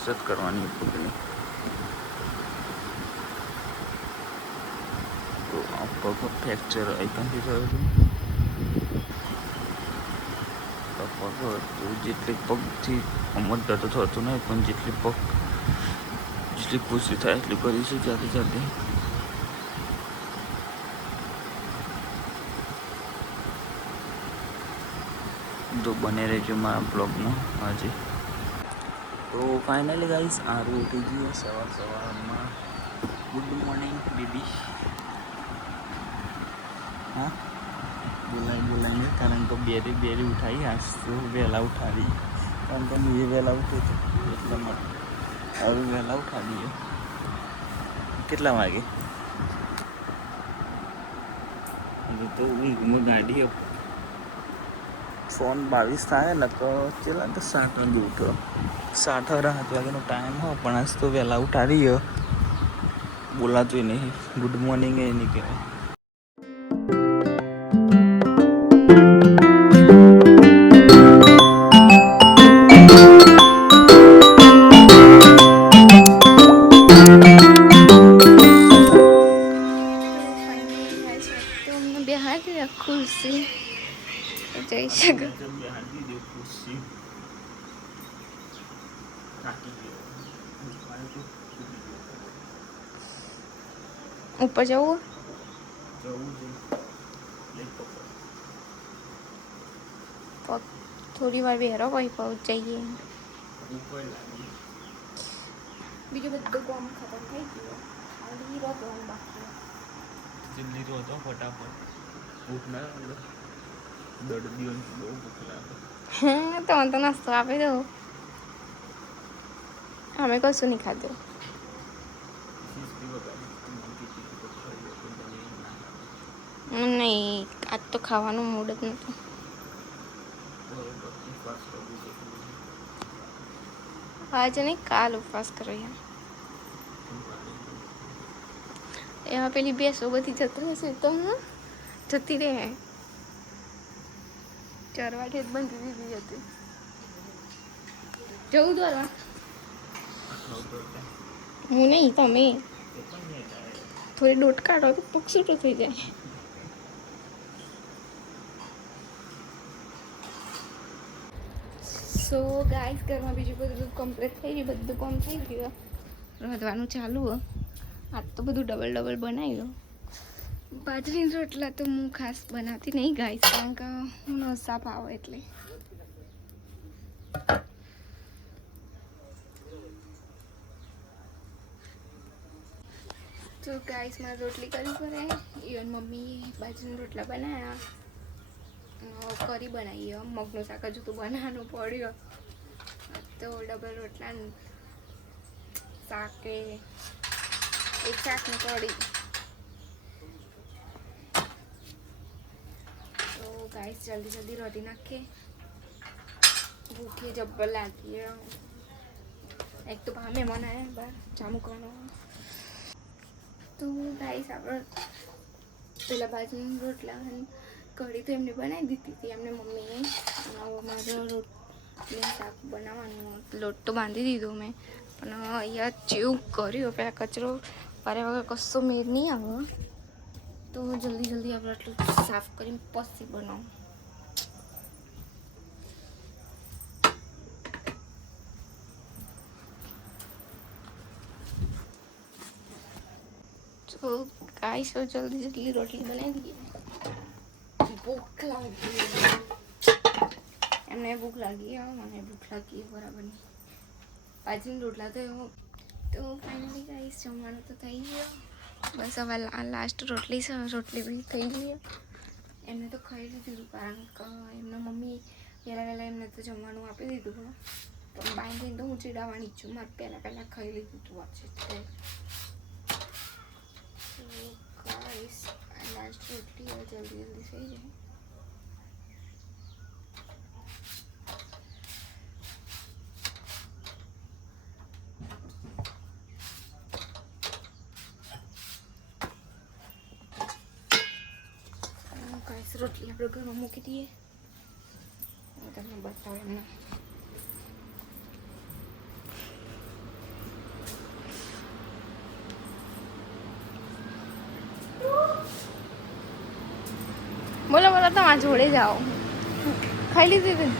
કસરત કરવાની પગની. તો આ પગ ફ્રેક્ચર અહીંથી થયું હતું. તો પગ તો જેટલી પગથી અમર દર્દ થતું નહીં, પણ જેટલી ખુશી થાય એટલી કરીશું જાતે જાતે. તો બને રહેજો મારા બ્લોગમાં આજે. તો ફાઇનલી ગાઈસ આરું ઉઠી ગયું સવારમાં. Good morning baby. હા બોલાઈને કારણ કે બેરી ઉઠાવી. આજ તો વહેલા ઉઠાવી, કારણ કે હું એ વહેલા ઉઠું છું એટલા માટે હવે વહેલા ઉઠાવીએ. કેટલા વાગે તો ઊંઘમાં ગાડી ફોન 22 થાય ને તો ચેલા તો 7 વાગે ઉઠો. 7 વાગ્યાનો ટાઈમ હોય, પણ આજ તો વહેલા ઉઠાવી. બોલાતું નહીં, ગુડ મોર્નિંગ એ નહીં કહેવાય. ખુરશી જઈ શકે ઉપર જવું થોડી વાર બેરો કોઈ પહોંચ જઈએ. બીજું બધું કામ ખતમ થઈ ગયું. ખાલી રોટવાનું બાકી. જલ્દી રોતો ફટાફટ. ભૂખ ના લાગે? દર્દીઓને બહુ ભૂખ લાગે. હા તો નાસ્તો આપી દો. અમે કશું નહીં ખાધું. નહીં, આજ તો ખાવાનું મૂડ જ નહોતું. આજે નહીં, કાલ ઉપવાસ કરો યાર. એમાં પેલી બેસો બધી જતી હશે તો હું જતી રહે. ચરવાઠે જ બંધી દીધી હતી. જવું દોરવા હું નહીં, તમે થોડી દોટ કાઢો તો પગ છૂટો થઈ જાય. સો ગાઈસ, ઘરમાં બીજું બધું કમ્પ્લીટ થઈ ગયું. બધું કામ થઈ ગયું. રાંધવાનું ચાલુ હો. આજ તો બધું ડબલ બનાવ્યું. બાજરીના રોટલા તો હું ખાસ બનાવતી નહીં ગાઈસ, કારણ કે હું નસાપ આવે એટલે. તો ગાઈસ મારે રોટલી કરવી પડે. ઇવન મમ્મી બાજરીના રોટલા બનાવ્યા, કરી બનાવી. મગનું શાક હજુ તો બનાવવાનું પડ્યું. તો ડબલ રોટલા શાક, એક શાકની કઢી. તો ગાઈસ જલ્દી રોટી નાખીએ. ભૂખી જબ્બર લાગી. એક તો મહેમાન આવ્યા બહાર ચા મૂકવાનો. તો ગાઈસ આપણે પેલા બાજરીના રોટલા કઢી તો એમને બનાવી દીધી હતી એમને મમ્મીએ. મારો રોટલી શાક બનાવવાનું લોટ તો બાંધી દીધો મેં, પણ અહીંયા જેવું કર્યું પેલા કચરો વારે વગર કશો મેળ નહીં આવે. તો જલ્દી આપણે આટલું સાફ કરીને પછી બનાવું. તો ગાઈસ જલ્દી રોટલી બનાવી દઈએ. ભૂખ લાગી એમને, ભૂખ લાગી મને ભૂખ લાગી બરાબરની. બાજરીના રોટલા તો ફાઇનલી ગાઈસ જમવાનું તો થઈ ગયો. બસ હવે લાસ્ટ રોટલી છે. રોટલી બી થઈ ગઈ. એમને તો ખાઈ લીધું, કારણ કે એમના મમ્મી વહેલા એમને તો જમવાનું આપી દીધું. પણ બાંધીને તો હું ચીડાવવાની છું. મારે પહેલાં ખાઈ લીધું હતું આજે. તો ગાઈસ લાસ્ટ રોટલી હવે જલ્દી થઈ જાય. રોટલી આપણે ઘરમાં મૂકી દઈએ. તમને બતાવો એમને. તમારા જોડે જાઓ. ખાઈ લીધી હતી.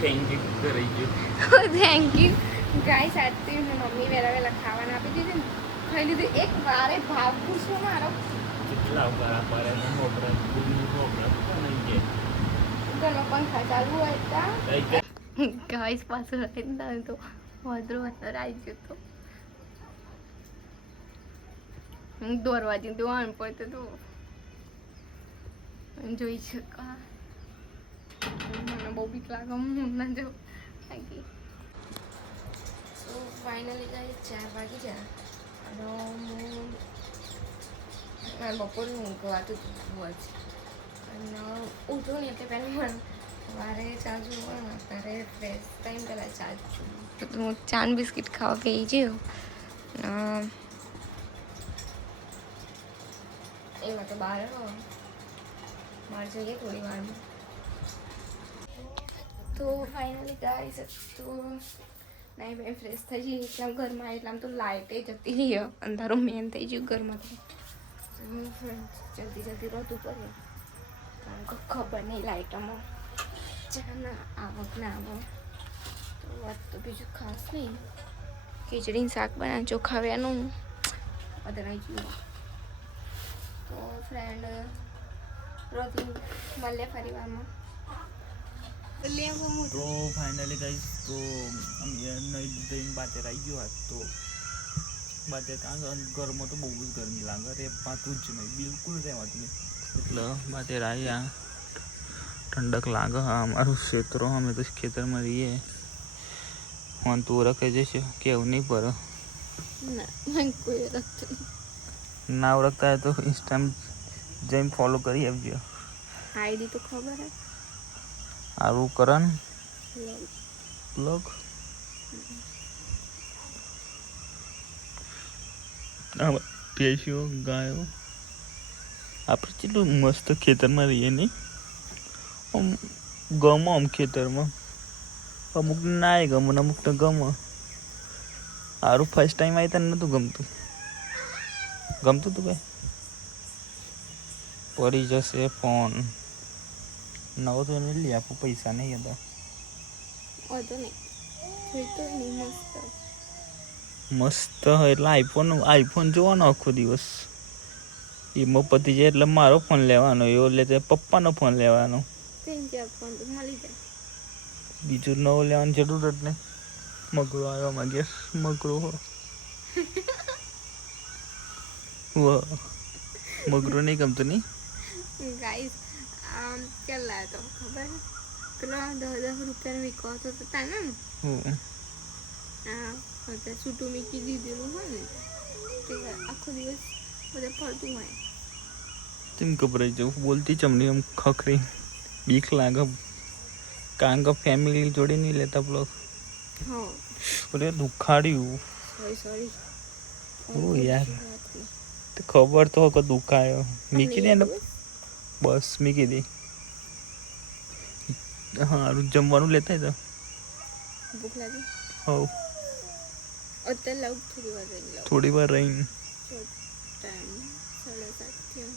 થેન્ક યુ કરી ગયો. Thank you guys. આજથી મમ્મી વહેલા ખાવાના આપી દીધી ને, ખાઈ લીધી. એક વારે ભાવ પૂછો મારો કેટલા વાર પડે ને મોબરા નહીં કે ઘરમાં પંખા ચાલુ હોય ગાઈસ પાછળ રહેતા તો વધરો અંદર આવી ગયો તો હું દોરવાજી તો આણ પડતો તો જોઈ શકા. મને બહુ બીક લાગે. હું ના જાઉં. સો ફાઇનલી ગાઈસ 4 વાગી ગયા અને હું બપોરનું ઊંઘવાતું હતું જ અને ઉઠું ને એટલે પહેલાં સવારે ચા જોવા ને અત્યારે ફ્રેશ ટાઈમ પહેલાં ચા જોઉં તો હું ચાન બિસ્કિટ ખાવા પી ગયો. એમાં તો બહાર જઈએ થોડી વારમાં. તો ફાઇનલી ગાઈસ તો નહીં ભાઈ ફ્રેશ થઈ જઈએ એટલામ ઘરમાં એટલામ તો લાઇટે જતી રહી. અંધારું મેન થઈ ગયું ઘરમાં. તો જલ્દી રોતું પડે કારણ કે ખબર નહીં લાઇટમાં ચાના આવક ના આવો. તો વાત તો બીજું ખાસ નહીં. ખીચડીનું શાક બનાવ્યું ચોખાવ્યાનું વધારાઈ ગયું. તો ફ્રેન્ડ રોતી મળે ફરી વારમાં. તો ફાઇનલી ગાઈસ તો અમે નહીં દઈને બાતેર આવી ગયો આજ તો બાતેર કારણ ઘરમાં તો બહુ જ ગરમી લાગે રહેવાતું જ નહીં બિલકુલ રહેવાતું નહીં એટલે બાતેર આવ્યા ઠંડક લાગે. હા અમારું ક્ષેત્રો અમે તો ખેતરમાં રહીએ ફોન તો રખે જશે કેવું નહીં પડે ના ઓળખતા હોય તો ઇન્સ્ટામાં જઈને ફોલો કરી આપજો. આઈડી તો ખબર હે આરું કરન બ્લોગ. ભેંસ્યો ગાયો આપણે કેટલું મસ્ત ખેતરમાં રહીએ નહીં. આમ ગમો આમ ખેતરમાં અમુક ના ગમે ને અમુક તો ગમે. સારું ફર્સ્ટ ટાઈમ આવી તને નહોતું ગમતું હતું ભાઈ. પડી જશે ફોન નવો તો એને લઈ આપું પૈસા નહીં હતા. મસ્ત એટલે આઈફોન જોવાનો આખો દિવસ એમાં પતી જાય એટલે મારો ફોન લેવાનો એવો એટલે પપ્પાનો ફોન લેવાનો. બીજું નવો લેવાની જરૂર જ નહીં. મગરો આવ્યો માગે મગરો મગરો નહીં ગમતું નહીં ગાઈસ. આમ કેટલા તો ખબર પેલો 10 રૂપિયાનો વિકો હતો તો તાને ને હા અત્યારે છૂટું મીકી દીધેલું હોય ને તે આખો દિવસ બધા ફરતું હોય. તેમ ગભરાઈ જવું બોલતી ચમડી આમ ખખરી બીક લાગે કારણ કે ફેમિલી જોડે નહીં લેતા બ્લોગ. અરે દુખાડ્યું સોરી ઓ યાર ખબર તો કે દુખાયો મીકી દે ને બસ મીકી દે. હા જમવાનું લેતા તો ભૂખ લાગી હો અત્યારે લાવ થોડી વાર રહીને ટાઈમ 7:30 થયો.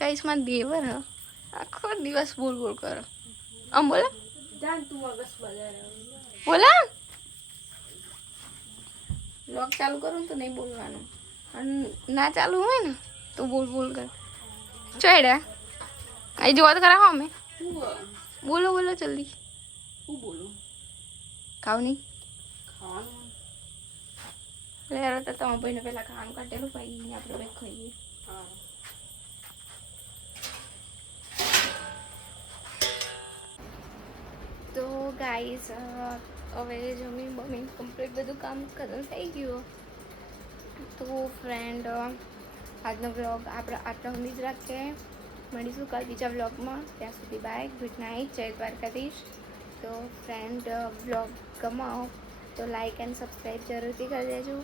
ગાઈસમાં દેવર આખો દિવસ બોલ કરો. આમ બોલા બોલા લોક ચાલુ કરું ને તો નહીં બોલવાનું અને ના ચાલુ હોય ને તો બોલ કર. ચોડ્યા અહીં જોવા તો ખરા અમે બોલો જલ્દી. શું બોલું ખાવ નહીં ખાવાનું લે તો તમારા ભાઈને પહેલાં ખાવાનું કાઢેલું પછી આપણે ભાઈ ખાઈએ. તો ગાઈસ હવે જમી બમી કમ્પ્લીટ બધું કામ ખતમ થઈ ગયું. તો ફ્રેન્ડ આજનો વ્લોગ આપણે આટલા સુધી જ રાખીએ. મળીશું કાલ બીજા વ્લોગમાં. ત્યાં સુધી બાય, ગુડ નાઇટ, જય દ્વારકાધીશ. તો ફ્રેન્ડ વ્લોગ ગમાઓ તો લાઈક એન્ડ સબસ્ક્રાઈબ જરૂરથી કરી દેજો.